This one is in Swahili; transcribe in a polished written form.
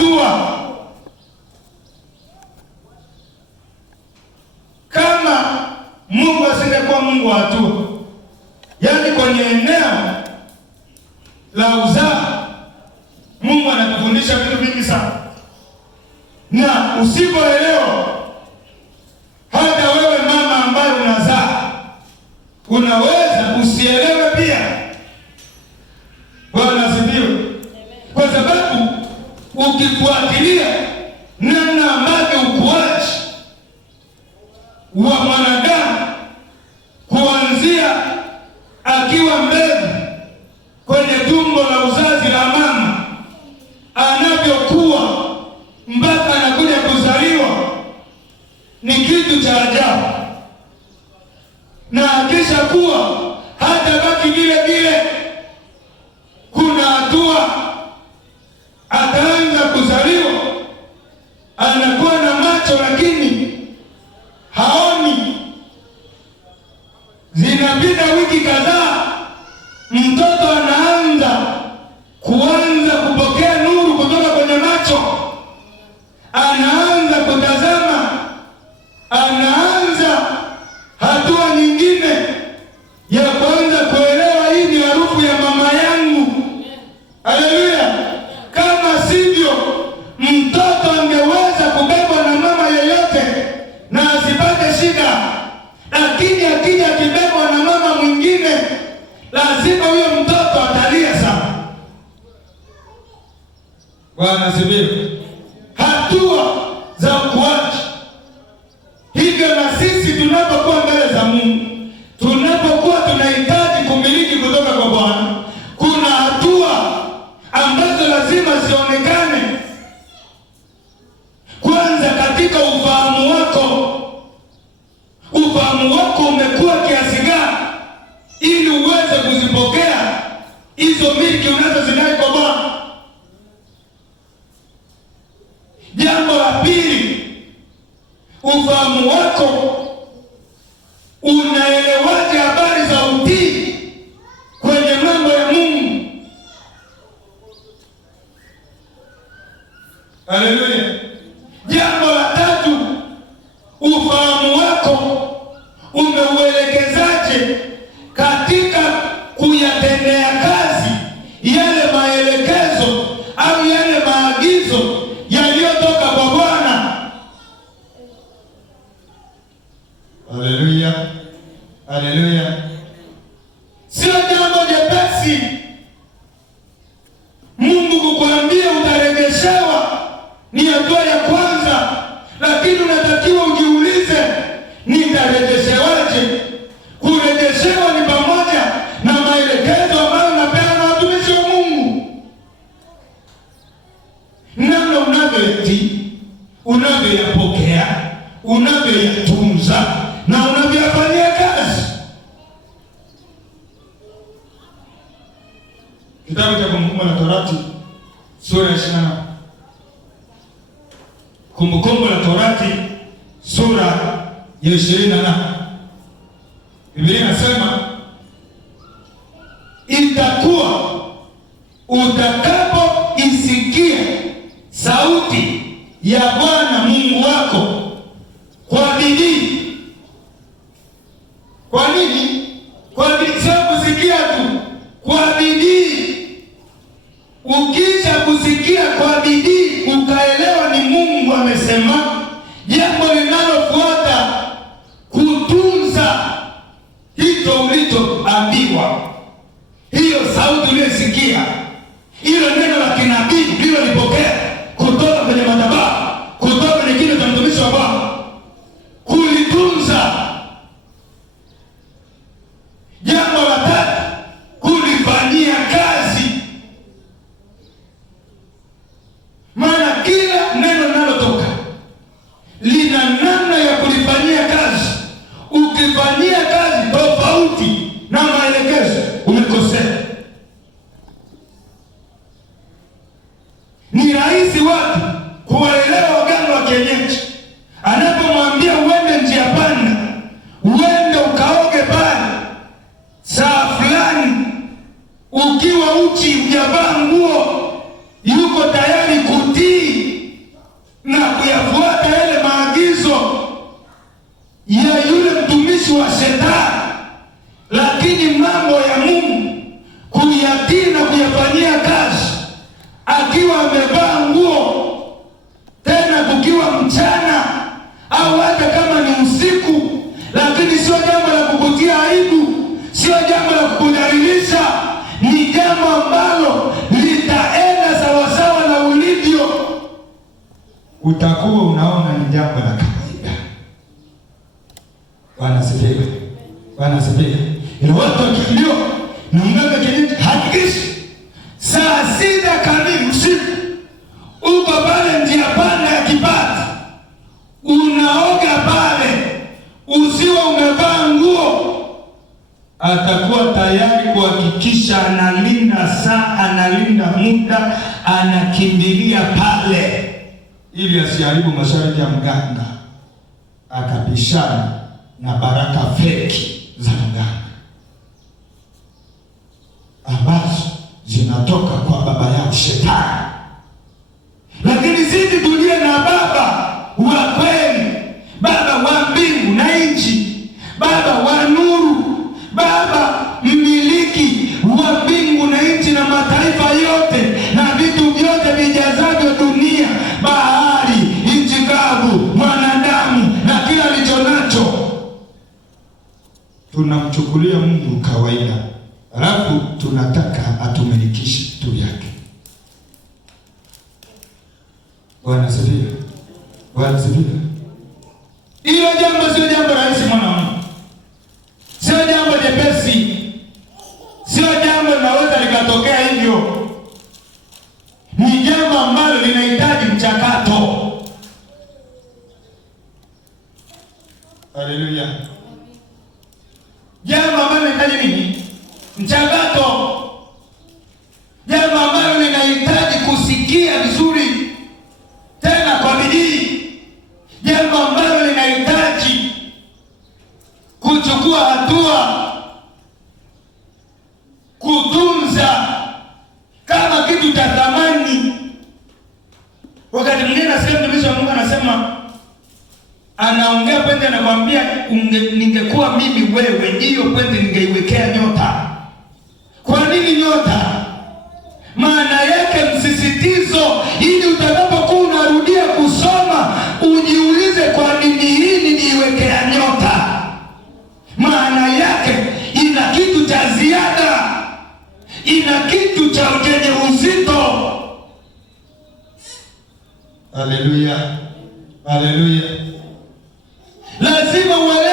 hatua. Kama Mungu asingekuwa Mungu wa hatua, yaani kwenye eneo la uzaa, Mungu anatufundisha vitu vingi sana, na usipoelewa, hata wewe mama ambaye unazaa unaweza usielewe pia. Bwana asifiwe. Kwa sababu ukifuatilia namna ambavyo ukuaji wa mwanadamu kuanzia akiwa mbegu kwenye tumbo la uzazi la mama, anavyokuwa mpaka anakuja kuzaliwa, ni kitu cha ajabu. Na akisha kuwa hata baki vile vile. Kuna hatua, ataanza kuzaliwa, anakuwa na macho lakini haoni. Zinapita wiki kadhaa, mtoto anaanza kupokea nuru kutoka kwenye macho, anaanza kutazama, anaanza hatua nyingine ya kwanza kuelewa, hii ni harufu ya mama yangu. Haleluya! Kama sivyo, mtoto angeweza kubebwa na mama yeyote na asipate shida, lakini akija kibebwa na mama mwingine, lazima huyo mtoto atalia sana. Bwana asifiwe. Hatua za ukuaji. Hivyo na sisi tunapokuwa mbele za Mungu, tunapokuwa tunahitaji kumiliki kutoka kwa Bwana, kuna hatua ambazo lazima zionekane. Kwanza, katika ufahamu wako. Ufahamu wako umekuwa kiasi gani ili uweze kuzipokea hizo miliki unazozidai kwa Bwana? Jambo la pili, ufahamu wako unaelewaje habari za utii kwenye mambo ya Mungu? Haleluya. Jambo la tatu, ufahamu wako umeuelekezaje katika kuyatendea kazi yale maelekezo au yale maagizo yaliyotoka kwa Bwana? Haleluya. Haleluya. Sio jambo jepesi Mungu kukuambia utarejeshewa, ni hatua ya kwanza, lakini unatakiwa ujiulize, nitarejeshewaje? Kurejeshewa ni pamoja na maelekezo ambayo unapewa na watumishi wa Mungu, namna unavyotii, unavyoyapokea, unavyoyatunza na unavyoyafanyia kazi. Kitabu cha Kumbukumbu la Torati sura ya 28. Kumbukumbu la Torati sura ya 28. Biblia inasema, itakuwa utakapoisikia sauti ya Bwana Mungu wako kwa bidii. Kwa nini? Kwa bidii, sio kusikia tu, kwa bidii. Ukisha kusikia kwa bidii, ukaelewa ni Mungu amesema, jambo linalofuata kutunza hicho ulichoambiwa, hiyo sauti uliyosikia, hilo neno la kinabii ulilolipokea kutoka kwenye madhabahu, kutoka kwenye kinywa cha mtumishi wa Bwana, kulitunza. utakuwa unaona ni jambo la kawaida. Bwana asifiwe. Bwana asifiwe. Ile watu wakilio na mganga kijiji, hakikisha saa 6 kamili usiku uko pale njia panda ya Kibati, unaoga pale, usiwe umevaa nguo. Atakuwa tayari kuhakikisha analinda saa, analinda muda, anakimbilia pale ili asiharibu masharti ya mganga, akabishana na baraka feki za mganga ambazo zinatoka kwa baba yao Shetani. Lakini sisi tuliye na baba wa kweli, baba wa mbingu na nchi, baba wa nuru, baba mmiliki wa mbingu na nchi na mataifa yote na vitu vyote vijazavyo dunia, bahari, nchi kavu, mwanadamu na kila alicho nacho, tunamchukulia Mungu kawaida, alafu tunataka atumilikishe tu yake. Bwana asifiwe. Bwana asifiwe. Hilo jambo sio jambo rahisi mwanangu. Sio jambo jepesi. Sio jambo linaweza likatokea hivyo. Ni jambo ambalo linahitaji mchakato. Haleluya. Jambo ambalo linahitaji nini? Mchakato. Jambo ambalo linahitaji kusikia vizuri tena kwa bidii. Jambo ambalo linahitaji kuchukua hatua, kutunza kama kitu cha thamani. Wakati mwingine nasikia mtumishi wa Mungu anasema, anaongea pende, anakwambia ningekuwa mimi wewe, hiyo pende ningeiwekea nyota. Kwa nini nyota? Maana yake msisitizo, ili utakapokuwa unarudia kusoma ujiulize, kwa nini hii niliiwekea nyota? Maana yake ina kitu cha ziada, ina kitu cha chenye uzito. Haleluya, haleluya. Lazima uelewe